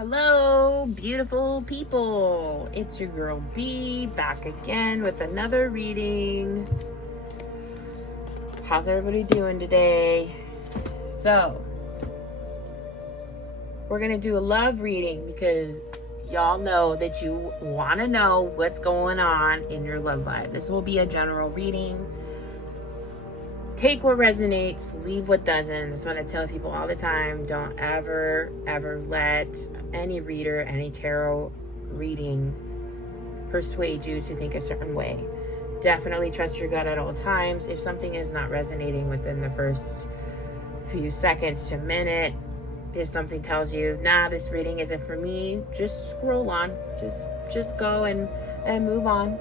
Hello, beautiful people. It's your girl B back again with another reading. How's everybody doing today? So, we're going to do a love reading because y'all know that you want to know what's going on in your love life. This will be a general reading. Take what resonates, leave what doesn't. That's what I tell people all the time. Don't ever let any reader, any tarot reading persuade you to think a certain way. Definitely trust your gut at all times. If something is not resonating within the first few seconds to minute, if something tells you, nah, this reading isn't for me, just scroll on. Just go and move on.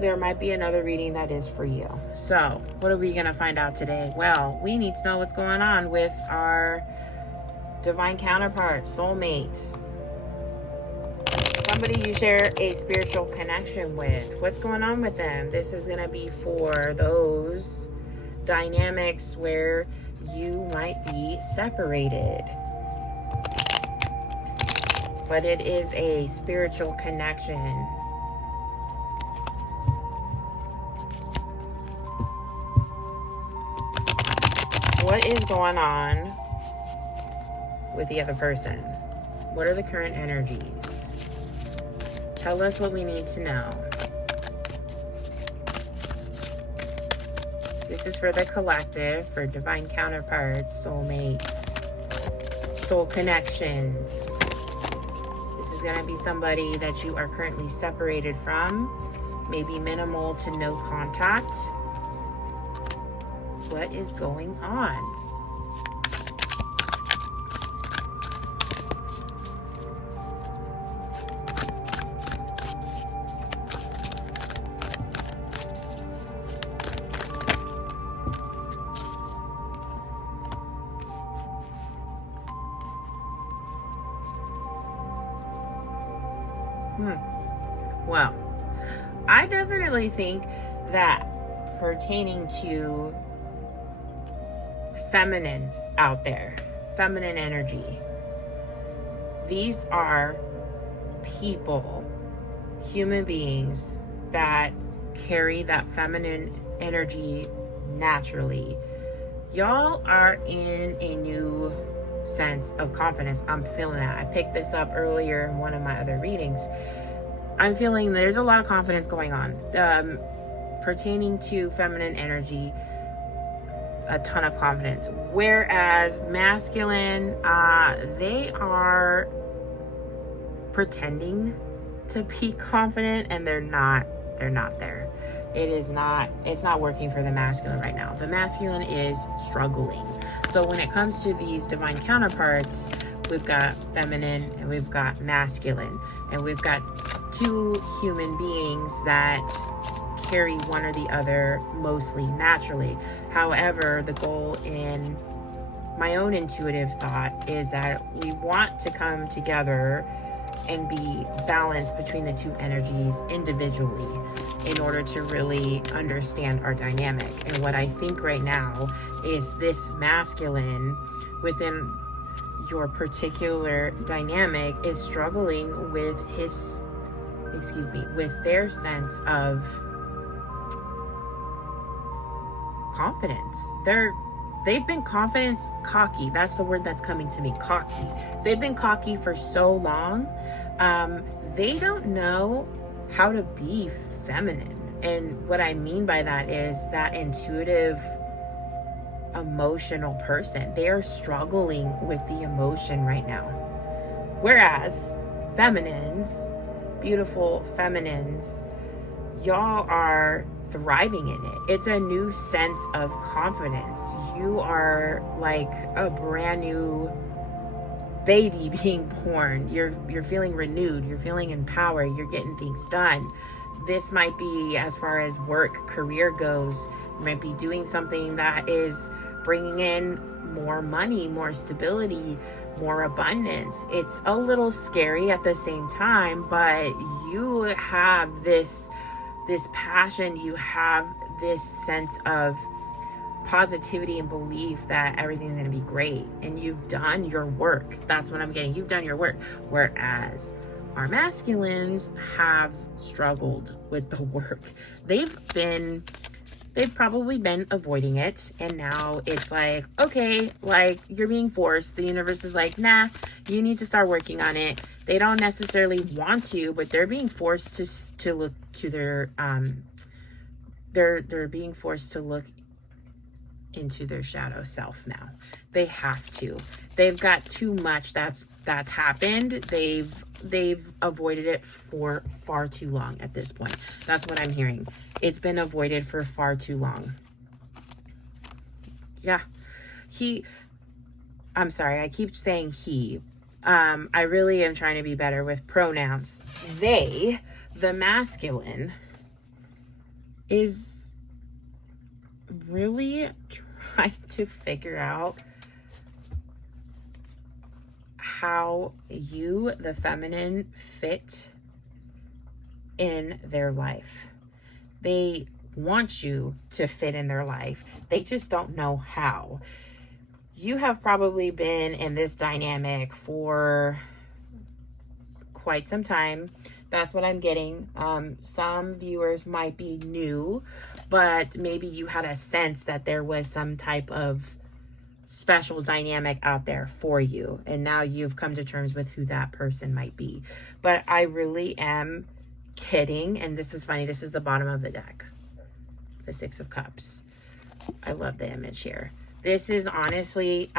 There might be another reading that is for you. So, what are we going to find out today? Well, we need to know what's going on with our divine counterpart, soulmate. Somebody you share a spiritual connection with. What's going on with them? This is going to be for those dynamics where you might be separated. But it is a spiritual connection. What is going on with the other person? What are the current energies? Tell us what we need to know. This is for the collective, for divine counterparts, soulmates, soul connections. This is going to be somebody that you are currently separated from, maybe minimal to no contact. What is going on? Well, I definitely think that pertaining to feminines out there, feminine energy, these are people, human beings that carry that feminine energy naturally. Y'all are in a new sense of confidence. I'm feeling that. I picked this up earlier in one of my other readings. I'm feeling there's a lot of confidence going on pertaining to feminine energy. A ton of confidence, whereas masculine, they are pretending to be confident and they're not there. It's not working for the masculine right now. The masculine is struggling. So when it comes to these divine counterparts, we've got feminine and we've got masculine, and we've got two human beings that carry one or the other mostly naturally. However, the goal in my own intuitive thought is that we want to come together and be balanced between the two energies individually in order to really understand our dynamic. And what I think right now is this masculine within your particular dynamic is struggling with with their sense of confidence. They've been cocky. That's the word that's coming to me, cocky. They've been cocky for so long. They don't know how to be feminine. And what I mean by that is that intuitive, emotional person. They are struggling with the emotion right now. Whereas feminines, beautiful feminines, y'all are thriving in it. It's a new sense of confidence. You are like a brand new baby being born. You're feeling renewed. You're feeling empowered. You're getting things done. This might be, as far as work, career goes, you might be doing something that is bringing in more money, more stability, more abundance. It's a little scary at the same time, but you have this passion, you have this sense of positivity and belief that everything's going to be great, and you've done your work. That's what I'm getting. You've done your work. Whereas our masculines have struggled with the work. They've probably been avoiding it, and now it's like, okay, like, you're being forced. The universe is like, nah, you need to start working on it. They don't necessarily want to, but they're being forced to look to their they're being forced to look into their shadow self now. They have to. They've got too much that's happened. They've avoided it for far too long at this point. That's what I'm hearing. It's been avoided for far too long. Yeah. I'm sorry, I keep saying he. I really am trying to be better with pronouns. They, the masculine, is really trying to figure out how you, the feminine, fit in their life. They want you to fit in their life. They just don't know how. You have probably been in this dynamic for quite some time. That's what I'm getting. Some viewers might be new, but maybe you had a sense that there was some type of special dynamic out there for you, and now you've come to terms with who that person might be. But I really am kidding, and this is funny. This is the bottom of the deck, the Six of Cups. I love the image here. This is honestly,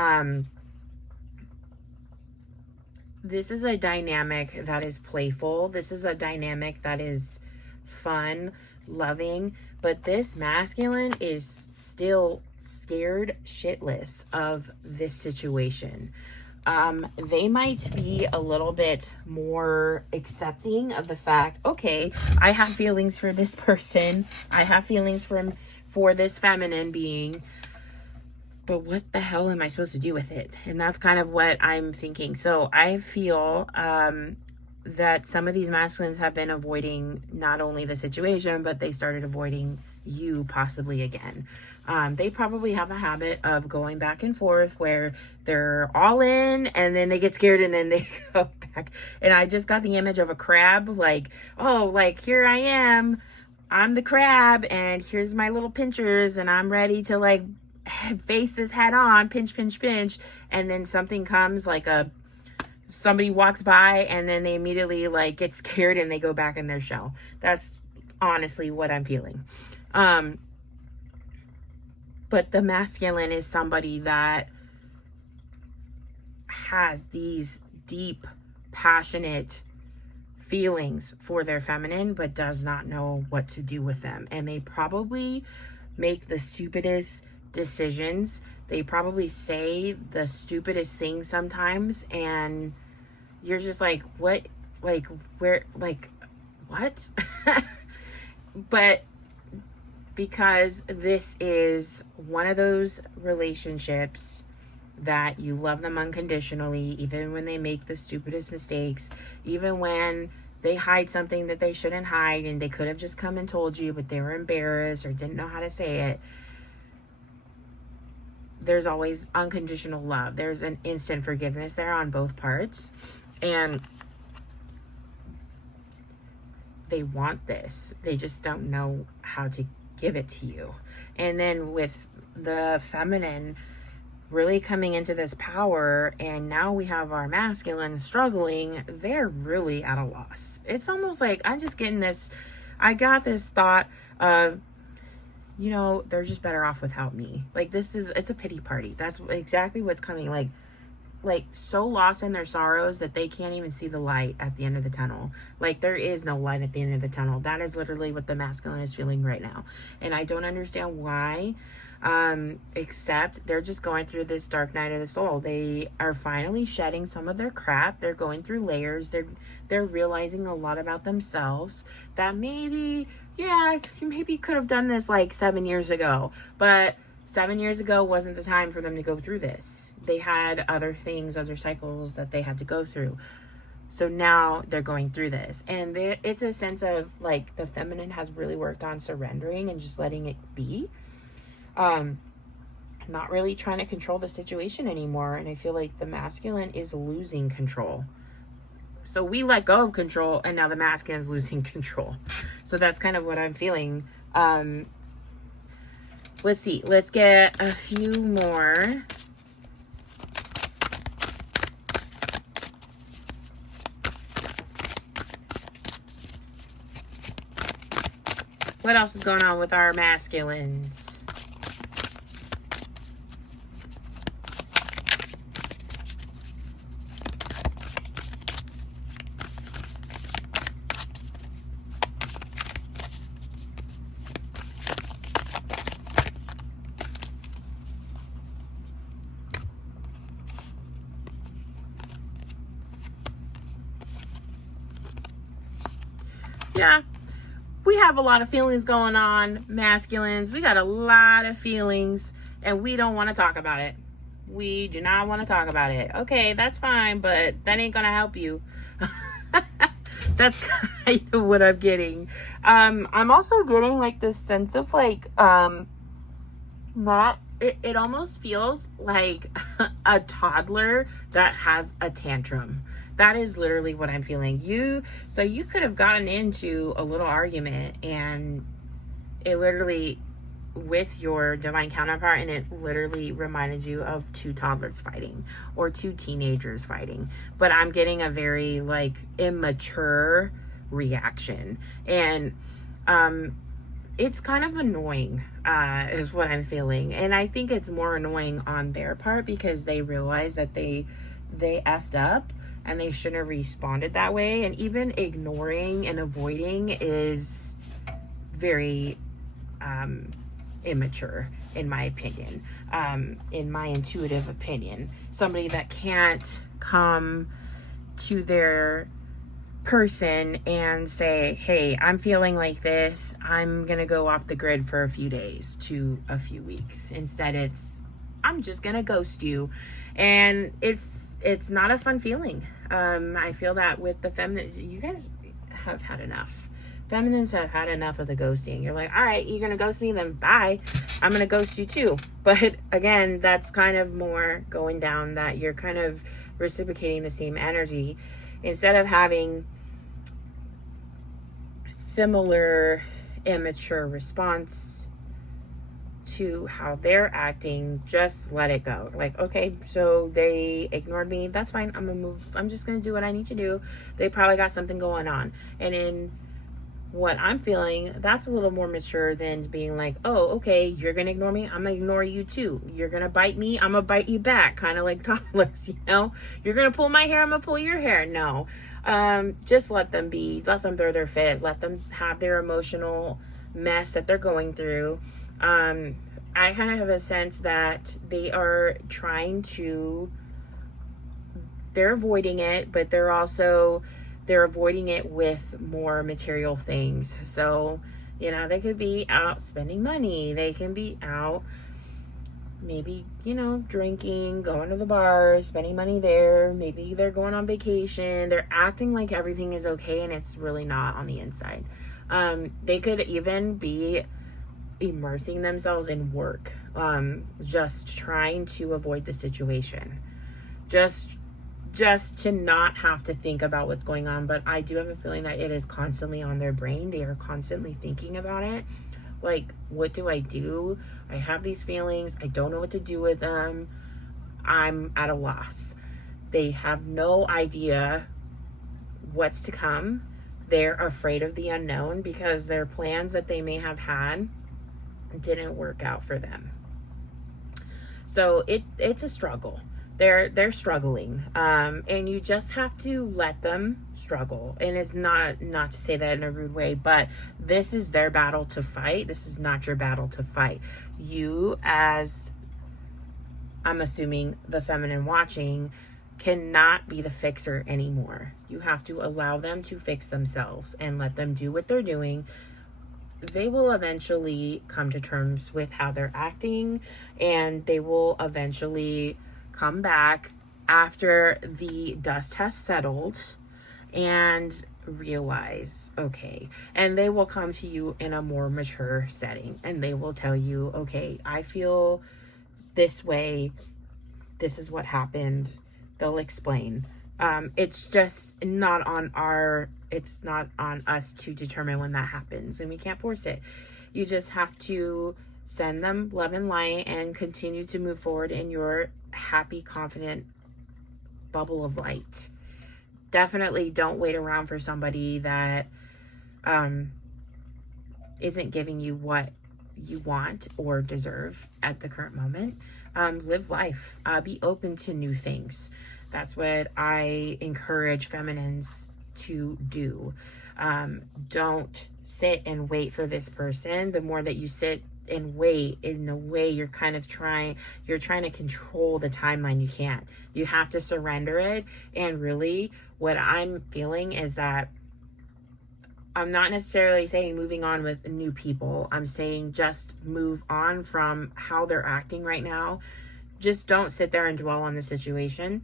this is a dynamic that is playful. This is a dynamic that is fun, loving, but this masculine is still scared shitless of this situation. They might be a little bit more accepting of the fact, okay, I have feelings for this person. I have feelings for this feminine being, but what the hell am I supposed to do with it? And that's kind of what I'm thinking. So I feel that some of these masculines have been avoiding not only the situation, but they started avoiding you possibly again. They probably have a habit of going back and forth where they're all in and then they get scared and then they go back. And I just got the image of a crab, like, oh, like, here I am. I'm the crab and here's my little pinchers and I'm ready to, like, face this head on, pinch, pinch, pinch, and then something comes, like somebody walks by and then they immediately, like, get scared and they go back in their shell. That's honestly what I'm feeling. But the masculine is somebody that has these deep, passionate feelings for their feminine, but does not know what to do with them. And they probably make the stupidest decisions. They probably say the stupidest things sometimes, and you're just like, what? Like, where? Like, what? But because this is one of those relationships that you love them unconditionally, even when they make the stupidest mistakes, even when they hide something that they shouldn't hide and they could have just come and told you, but they were embarrassed or didn't know how to say it. There's always unconditional love. There's an instant forgiveness there on both parts. And they want this. They just don't know how to give it to you. And then with the feminine really coming into this power, and now we have our masculine struggling, they're really at a loss. It's almost like I got this thought of, you know, they're just better off without me. Like, it's a pity party. That's exactly what's coming. Like so lost in their sorrows that they can't even see the light at the end of the tunnel. Like, there is no light at the end of the tunnel. That is literally what the masculine is feeling right now. And I don't understand why, except they're just going through this dark night of the soul. They are finally shedding some of their crap. They're going through layers. They're realizing a lot about themselves that maybe you could have done this like 7 years ago, but 7 years ago wasn't the time for them to go through this. They had other things, other cycles that they had to go through. So now they're going through this. And it's a sense of, like, the feminine has really worked on surrendering and just letting it be. not really trying to control the situation anymore. And I feel like the masculine is losing control. So we let go of control, and now the masculine is losing control. So that's kind of what I'm feeling. Let's see. Let's get a few more. What else is going on with our masculines? Yeah, we have a lot of feelings going on, masculines. We got a lot of feelings, and we don't want to talk about it. We do not want to talk about it. Okay, that's fine, but that ain't gonna help you. That's kind of what I'm getting. I'm also getting like this sense of like not it almost feels like a toddler that has a tantrum. That is literally what I'm feeling. So you could have gotten into a little argument, and it literally, with your divine counterpart, and it literally reminded you of two toddlers fighting or two teenagers fighting. But I'm getting a very like immature reaction, and it's kind of annoying, is what I'm feeling. And I think it's more annoying on their part because they realize that they effed up and they shouldn't have responded that way. And even ignoring and avoiding is very immature, in my opinion, in my intuitive opinion. Somebody that can't come to their person and say, hey, I'm feeling like this, I'm gonna go off the grid for a few days to a few weeks. Instead, it's, I'm just gonna ghost you. And it's not a fun feeling. I feel that with the feminines, you guys have had enough. Feminines have had enough of the ghosting. You're like, all right, you're gonna ghost me, then bye. I'm gonna ghost you too. But again, that's kind of more going down that you're kind of reciprocating the same energy. Instead of having similar immature response to how they're acting, just let it go. Like, okay, so they ignored me, that's fine, I'm gonna move, I'm just gonna do what I need to do. They probably got something going on. And in what I'm feeling, that's a little more mature than being like, oh, okay, you're gonna ignore me, I'm gonna ignore you too. You're gonna bite me, I'm gonna bite you back. Kind of like toddlers, you know? You're gonna pull my hair, I'm gonna pull your hair. No. Just let them be, let them throw their fit, let them have their emotional mess that they're going through. I kind of have a sense that they are trying to, they're avoiding it, but they're avoiding it with more material things. So, you know, they could be out spending money. They can be out maybe, you know, drinking, going to the bar, spending money there. Maybe they're going on vacation. They're acting like everything is okay, and it's really not on the inside. They could even be immersing themselves in work, just trying to avoid the situation. Just to not have to think about what's going on. But I do have a feeling that it is constantly on their brain. They are constantly thinking about it. Like, what do I do? I have these feelings. I don't know what to do with them. I'm at a loss. They have no idea what's to come. They're afraid of the unknown because their plans that they may have had didn't work out for them. So it's a struggle. They're struggling, and you just have to let them struggle. And it's not to say that in a rude way, but this is their battle to fight. This is not your battle to fight. You, as I'm assuming the feminine watching, cannot be the fixer anymore. You have to allow them to fix themselves and let them do what they're doing. They will eventually come to terms with how they're acting, and they will eventually come back after the dust has settled and realize, okay, and they will come to you in a more mature setting, and they will tell you, okay, I feel this way, this is what happened. They'll explain. It's just not on us to determine when that happens, and we can't force it. You just have to send them love and light and continue to move forward in your happy, confident bubble of light. Definitely don't wait around for somebody that isn't giving you what you want or deserve at the current moment. Live life. Be open to new things. That's what I encourage feminines to do. Don't sit and wait for this person. The more that you sit and wait, in the way you're trying to control the timeline. You can't. You have to surrender it. And really, what I'm feeling is that I'm not necessarily saying moving on with new people. I'm saying just move on from how they're acting right now. Just don't sit there and dwell on the situation.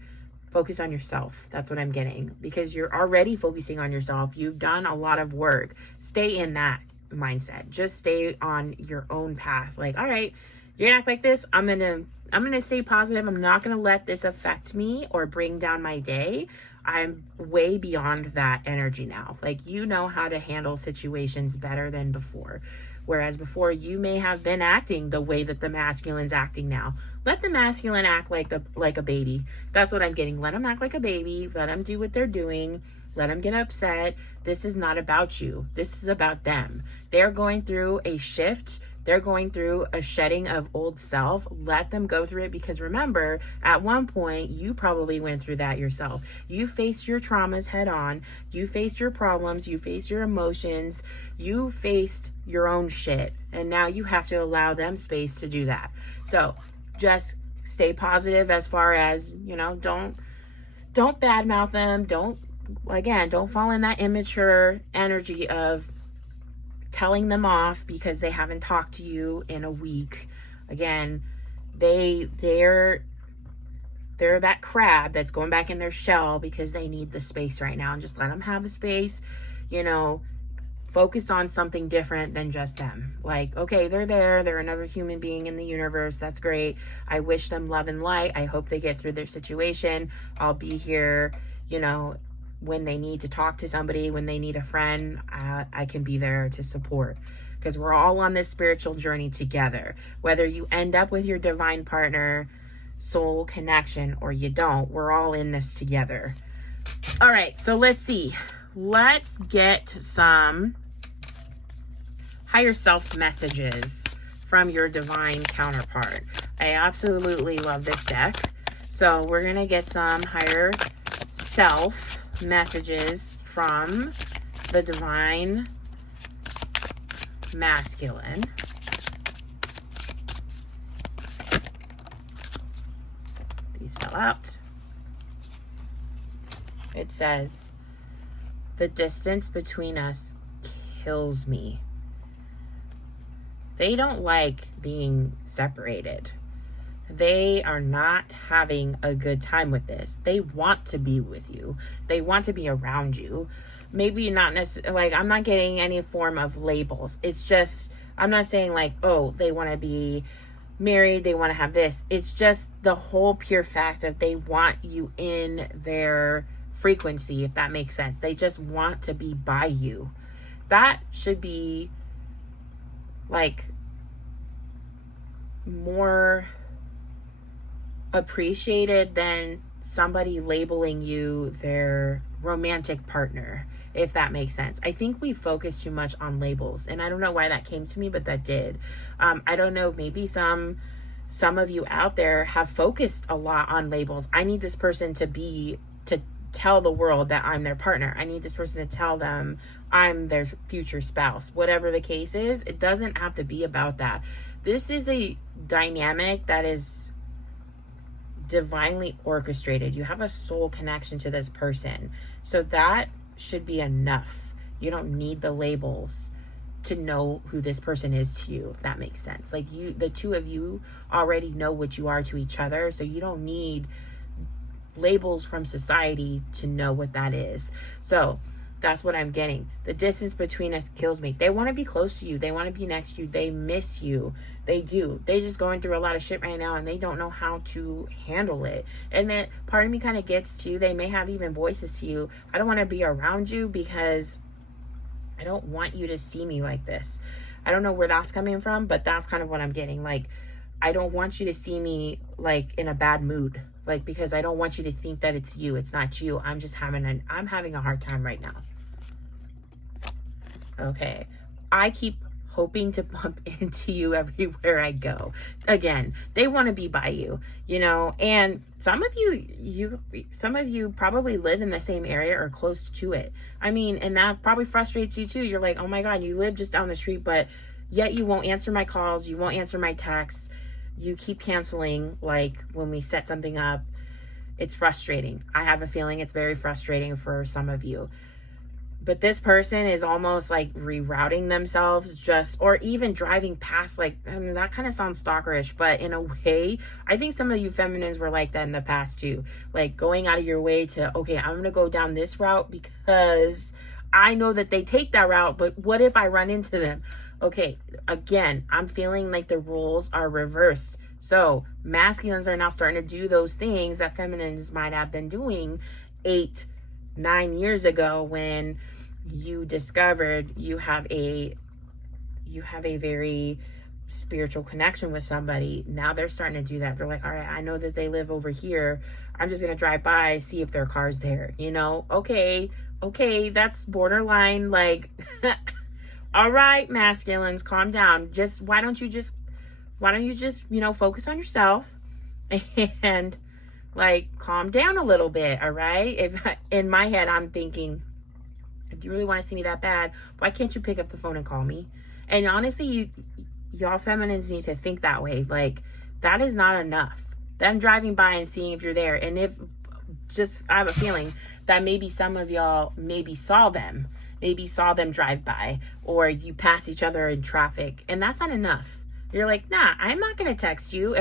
Focus on yourself. That's what I'm getting, because you're already focusing on yourself. You've done a lot of work. Stay in that mindset. Just stay on your own path. Like, all right, you're gonna act like this. I'm gonna stay positive. I'm not gonna let this affect me or bring down my day. I'm way beyond that energy now. Like, you know how to handle situations better than before. Whereas before, you may have been acting the way that the masculine's acting now. Let the masculine act like a baby. That's what I'm getting. Let them act like a baby. Let them do what they're doing. Let them get upset. This is not about you. This is about them. They're going through a shift. They're going through a shedding of old self. Let them go through it, because remember, at one point, you probably went through that yourself. You faced your traumas head on. You faced your problems. You faced your emotions. You faced your own shit. And now you have to allow them space to do that. So just stay positive as far as, don't badmouth them. Don't fall in that immature energy of telling them off because they haven't talked to you in a week. Again, they're that crab that's going back in their shell because they need the space right now, and just let them have the space. Focus on something different than just them. Like, okay, they're another human being in the universe. That's great. I wish them love and light. I hope they get through their situation. I'll be here, when they need to talk to somebody, when they need a friend, I can be there to support, because we're all on this spiritual journey together. Whether you end up with your divine partner, soul connection, or you don't, we're all in this together. All right, so let's see. Let's get some higher self messages from your divine counterpart. I absolutely love this deck. So we're going to get some higher self messages from the divine masculine. These fell out. It says, the distance between us kills me. They don't like being separated. They are not having a good time with this. They want to be with you. They want to be around you. Maybe not necessarily, I'm not getting any form of labels. It's just, I'm not saying they want to be married, they want to have this. It's just the whole pure fact that they want you in their frequency, if that makes sense. They just want to be by you. That should be more appreciated than somebody labeling you their romantic partner, if that makes sense. I think we focus too much on labels, and I don't know why that came to me, but that did. I don't know, maybe some of you out there have focused a lot on labels. I need this person to tell the world that I'm their partner. I need this person to tell them I'm their future spouse. Whatever the case is, it doesn't have to be about that. This is a dynamic that is divinely orchestrated. You have a soul connection to this person. So that should be enough. You don't need the labels to know who this person is to you, if that makes sense. The two of you already know what you are to each other, so you don't need labels from society to know what that is. So That's what I'm getting. The distance between us kills me. They want to be close to you. They want to be next to you. They miss you. They do. They just going through a lot of shit right now, and they don't know how to handle it. And then part of me kind of gets to, they may have even voices to you. I don't want to be around you because I don't want you to see me like this. I don't know where that's coming from, but that's kind of what I'm getting. Like, I don't want you to see me like in a bad mood. Like, because I don't want you to think that it's you. It's not you. I'm just having a hard time right now. Okay. I keep hoping to bump into you everywhere I go. Again, they want to be by you, you know, and some of you probably live in the same area or close to it. I mean, and that probably frustrates you too. You're like, oh my God, you live just down the street, but yet you won't answer my calls. You won't answer my texts. You keep canceling, like when we set something up. It's frustrating. I have a feeling it's very frustrating for some of you. But this person is almost like rerouting themselves just, or even driving past, like, I mean, that kind of sounds stalkerish, but in a way, I think some of you feminines were like that in the past too. Like going out of your way to, okay, I'm going to go down this route because I know that they take that route, but what if I run into them? Okay, again, I'm feeling like the roles are reversed. So masculines are now starting to do those things that feminines might have been doing 8-9 years ago when you discovered you have a very spiritual connection with somebody. Now they're starting to do that. They're like, all right, I know that they live over here. I'm just going to drive by, see if their car's there, you know? Okay, that's borderline, like, all right, masculines, calm down. Why don't you just, you know, focus on yourself and like calm down a little bit. All right. If in my head, I'm thinking, if you really want to see me that bad, why can't you pick up the phone and call me? And honestly, y'all feminines need to think that way. Like, that is not enough. Them driving by and seeing if you're there. And I have a feeling that maybe some of y'all maybe saw them drive by, or you pass each other in traffic, and that's not enough. You're like, nah, I'm not going to text you.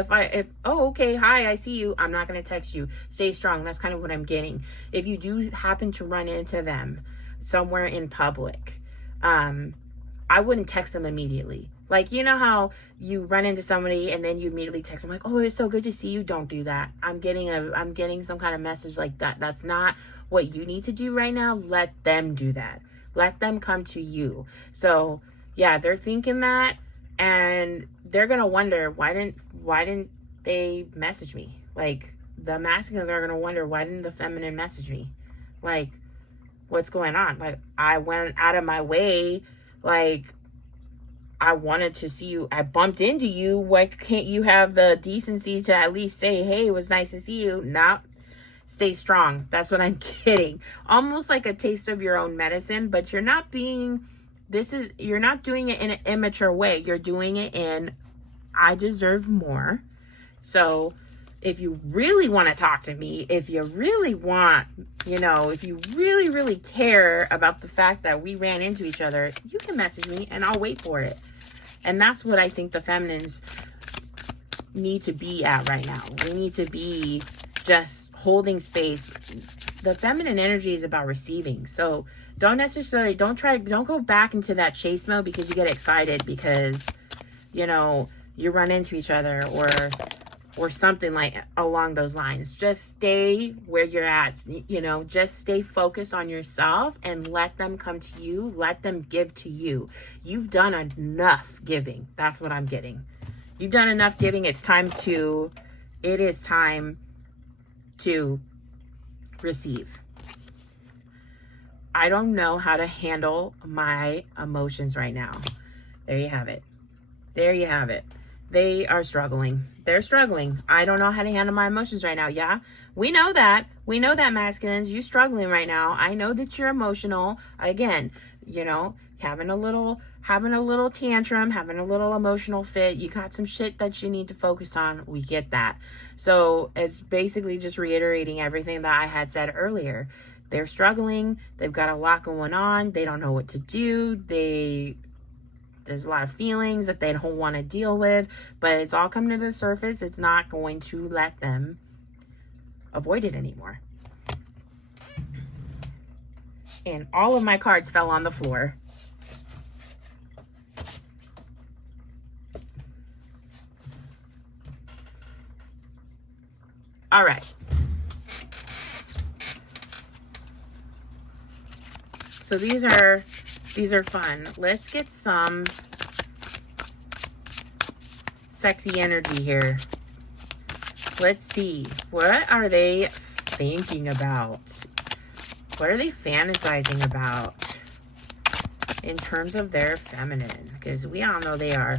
Oh, okay, hi, I see you. I'm not going to text you. Stay strong. That's kind of what I'm getting. If you do happen to run into them somewhere in public, I wouldn't text them immediately. Like, you know how you run into somebody and then you immediately text them like, oh, it's so good to see you. Don't do that. I'm getting some kind of message like that. That's not what you need to do right now. Let them do that. Let them come to you. So yeah, they're thinking that, and they're going to wonder, why didn't they message me? Like, the masculines are going to wonder, why didn't the feminine message me? Like, what's going on? Like, I went out of my way. Like, I wanted to see you. I bumped into you. Why can't you have the decency to at least say, hey, it was nice to see you? Nah, stay strong. That's what I'm getting. Almost like a taste of your own medicine, but you're not doing it in an immature way. You're doing it in, I deserve more. So if you really want to talk to me, if you really want, you know, if you really, really care about the fact that we ran into each other, you can message me and I'll wait for it. And that's what I think the feminines need to be at right now. We need to be just holding space. The feminine energy is about receiving. So don't go back into that chase mode because you get excited because, you know, you run into each other or something like along those lines. Just stay where you're at, you know, just stay focused on yourself and let them come to you. Let them give to you. You've done enough giving. That's what I'm getting. You've done enough giving. It is time to receive. I don't know how to handle my emotions right now. There you have it. They are struggling. They're struggling. I don't know how to handle my emotions right now. Yeah, we know that. We know that, masculines. You're struggling right now. I know that you're emotional. Again, you know, having a little tantrum, having a little emotional fit. You got some shit that you need to focus on. We get that. So it's basically just reiterating everything that I had said earlier. They're struggling. They've got a lot going on. They don't know what to do. There's a lot of feelings that they don't want to deal with, but it's all coming to the surface. It's not going to let them avoid it anymore. And all of my cards fell on the floor. All right. So these are fun. Let's get some sexy energy here. Let's see. What are they thinking about? What are they fantasizing about in terms of their feminine? Because we all know they are.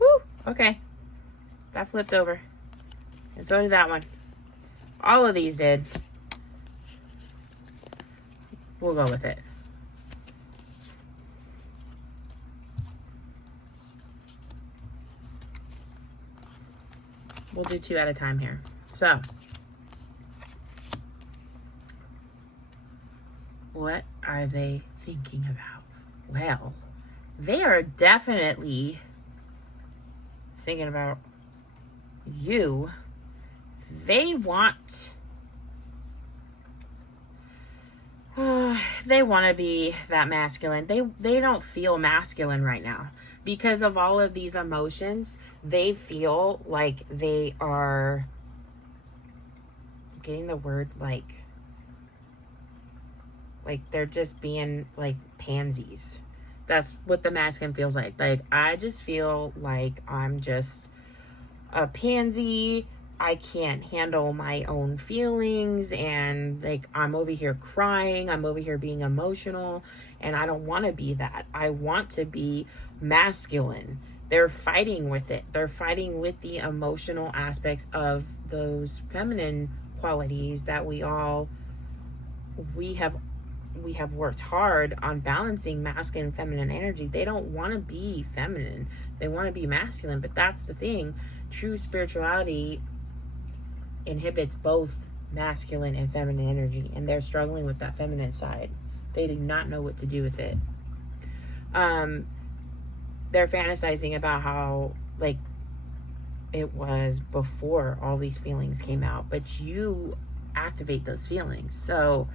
Woo! Okay. That flipped over. And so did that one. All of these did. We'll go with it. We'll do 2 at a time here. So, what are they thinking about? Well, they are definitely thinking about you. They want to be that masculine. They don't feel masculine right now because of all of these emotions. They feel like they are getting the word like they're just being like pansies. That's what the masculine feels like. Like, I just feel like I'm just a pansy. I can't handle my own feelings, and like, I'm over here crying, I'm over here being emotional, and I don't want to be that. I want to be masculine. They're fighting with it. They're fighting with the emotional aspects of those feminine qualities that we have worked hard on balancing masculine and feminine energy. They don't want to be feminine. They want to be masculine, but that's the thing. True spirituality inhibits both masculine and feminine energy, and they're struggling with that feminine side. They do not know what to do with it. They're fantasizing about how like it was before all these feelings came out, but you activate those feelings. So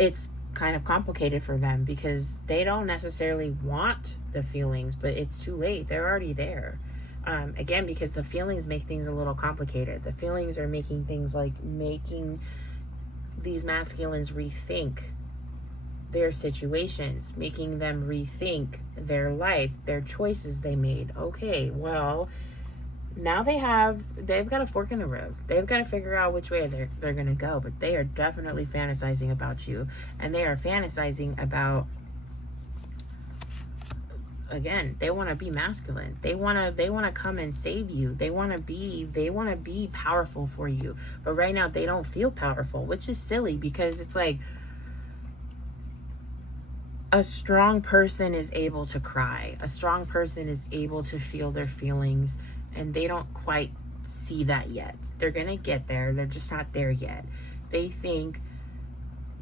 it's kind of complicated for them because they don't necessarily want the feelings, but it's too late. They're already there. Again, because the feelings make things a little complicated. The feelings are making things like making these masculines rethink their situations, making them rethink their life, their choices they made. Okay, well, now they've got a fork in the road. They've got to figure out which way they're going to go, but they are definitely fantasizing about you, and they are fantasizing about, again, they want to be masculine. They want to come and save you. They want to be powerful for you. But right now they don't feel powerful, which is silly because it's like a strong person is able to cry. A strong person is able to feel their feelings, and they don't quite see that yet. They're going to get there. They're just not there yet. They think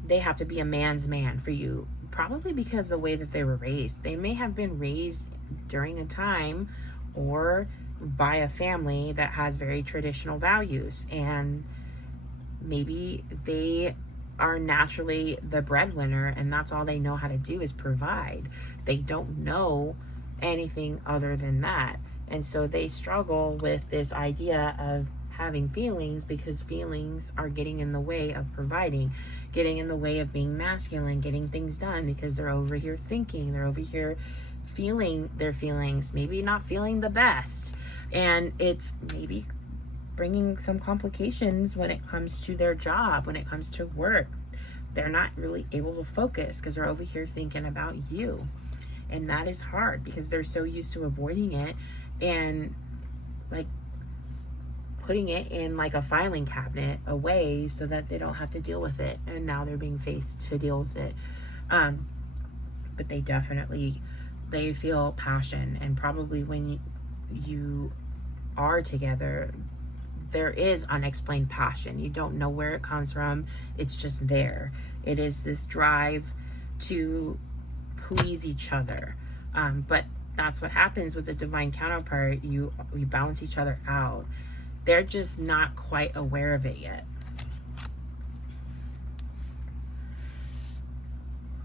they have to be a man's man for you. Probably because of the way that they were raised. They may have been raised during a time or by a family that has very traditional values, and maybe they are naturally the breadwinner, and that's all they know how to do is provide. They don't know anything other than that, and so they struggle with this idea of having feelings because feelings are getting in the way of providing, getting in the way of being masculine, getting things done, because they're over here thinking, they're over here feeling their feelings, maybe not feeling the best, and it's maybe bringing some complications when it comes to their job, when it comes to work. They're not really able to focus because they're over here thinking about you, and that is hard because they're so used to avoiding it and like putting it in like a filing cabinet away so that they don't have to deal with it, and now they're being faced to deal with it. But they feel passion, and probably when you are together, there is unexplained passion. You don't know where it comes from. It's just there. It is this drive to please each other. But that's what happens with the divine counterpart. You balance each other out. They're just not quite aware of it yet.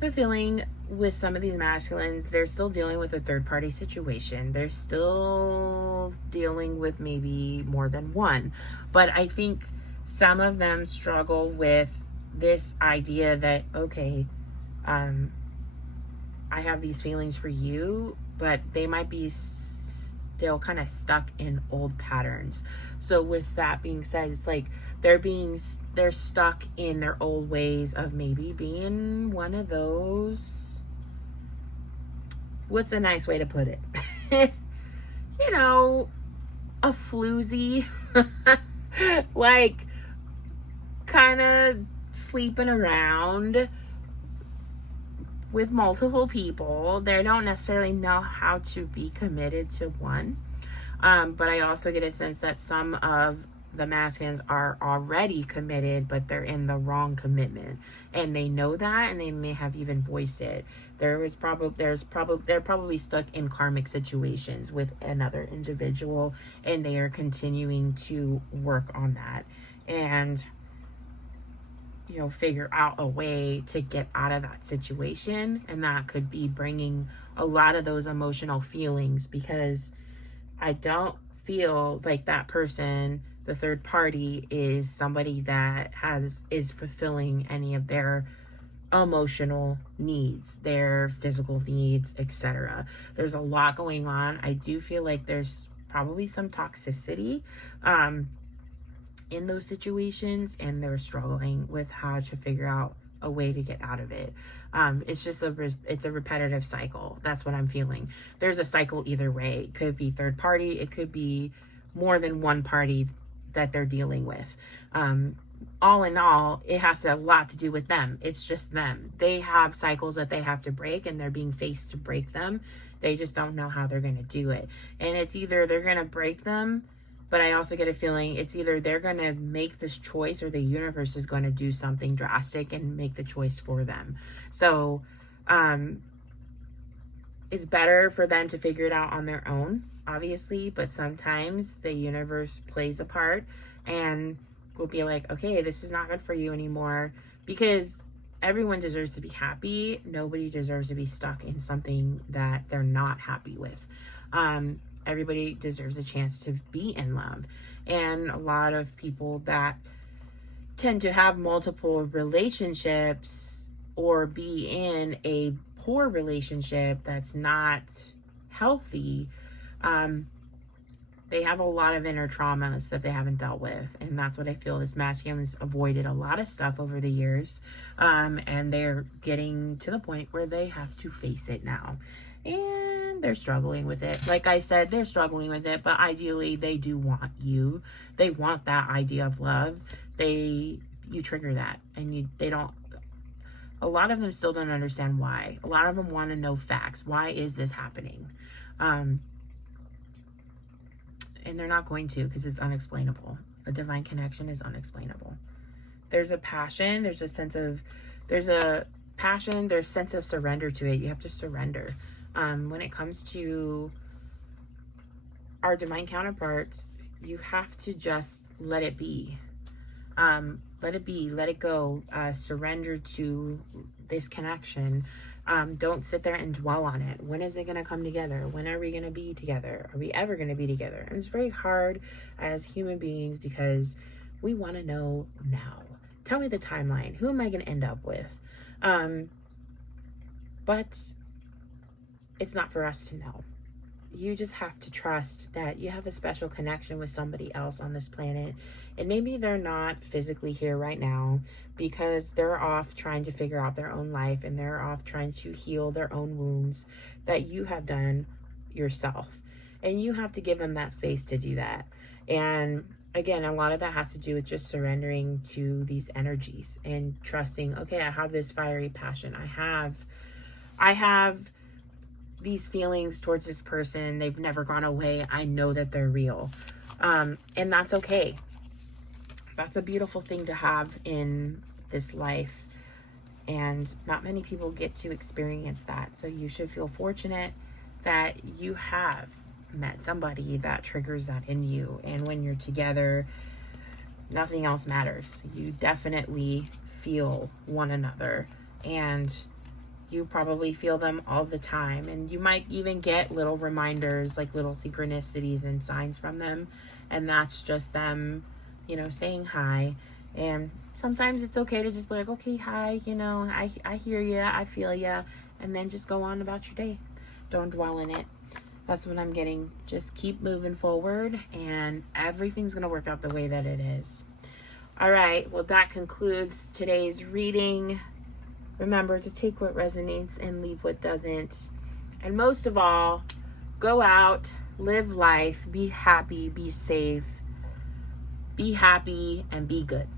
The feeling with some of these masculines, they're still dealing with a third party situation. They're still dealing with maybe more than one. But I think some of them struggle with this idea that, okay, I have these feelings for you, but they might be still kind of stuck in old patterns. So with that being said, it's like they're stuck in their old ways of maybe being one of those, what's a nice way to put it? You know, a floozy, like kind of sleeping around with multiple people. They don't necessarily know how to be committed to one. But I also get a sense that some of the masculines are already committed, but they're in the wrong commitment, and they know that, and they may have even voiced it. They're probably stuck in karmic situations with another individual, and they are continuing to work on that and, you know, figure out a way to get out of that situation. And that could be bringing a lot of those emotional feelings, because I don't feel like that person, the third party, is somebody that is fulfilling any of their emotional needs, their physical needs, etc. There's a lot going on. I do feel like there's probably some toxicity in those situations, and they're struggling with how to figure out a way to get out of it. It's just it's a repetitive cycle. That's what I'm feeling. There's a cycle either way. It could be third party. It could be more than one party that they're dealing with. All in all, it has a lot to do with them. It's just them. They have cycles that they have to break, and they're being faced to break them. They just don't know how they're going to do it. And it's either they're going to break them, but I also get a feeling it's either they're going to make this choice, or the universe is going to do something drastic and make the choice for them. So it's better for them to figure it out on their own, obviously, but sometimes the universe plays a part and will be like, okay, this is not good for you anymore, because everyone deserves to be happy. Nobody deserves to be stuck in something that they're not happy with. Everybody deserves a chance to be in love. And a lot of people that tend to have multiple relationships or be in a poor relationship that's not healthy, they have a lot of inner traumas that they haven't dealt with. And that's what I feel this masculine has avoided a lot of stuff over the years. And they're getting to the point where they have to face it now. And they're struggling with it. Like I said, they're struggling with it, but ideally they do want you. They want that idea of love. You trigger that, and they don't, a lot of them still don't understand why. A lot of them want to know facts. Why is this happening? And they're not going to, because it's unexplainable. A divine connection is unexplainable. There's a passion, there's a sense of surrender to it. You have to surrender. When it comes to our divine counterparts, you have to just let it be. Let it be, let it go, surrender to this connection. Don't sit there and dwell on it. When is it going to come together? When are we going to be together? Are we ever going to be together? And it's very hard as human beings, because we want to know now. Tell me the timeline. Who am I going to end up with? But it's not for us to know. You just have to trust that you have a special connection with somebody else on this planet. And maybe they're not physically here right now, because they're off trying to figure out their own life, and they're off trying to heal their own wounds that you have done yourself. And you have to give them that space to do that. And again, a lot of that has to do with just surrendering to these energies and trusting, okay, I have this fiery passion. I have these feelings towards this person. They've never gone away. I know that they're real. And that's okay. That's a beautiful thing to have in this life. And not many people get to experience that. So you should feel fortunate that you have met somebody that triggers that in you. And when you're together, nothing else matters. You definitely feel one another, and you probably feel them all the time. And you might even get little reminders, like little synchronicities and signs from them. And that's just them, saying hi. And sometimes it's okay to just be like, okay, hi, I hear you, I feel you. And then just go on about your day. Don't dwell in it. That's what I'm getting. Just keep moving forward, and everything's going to work out the way that it is. All right. Well, that concludes today's reading. Remember to take what resonates and leave what doesn't. And most of all, go out, live life, be happy, be safe, be happy, and be good.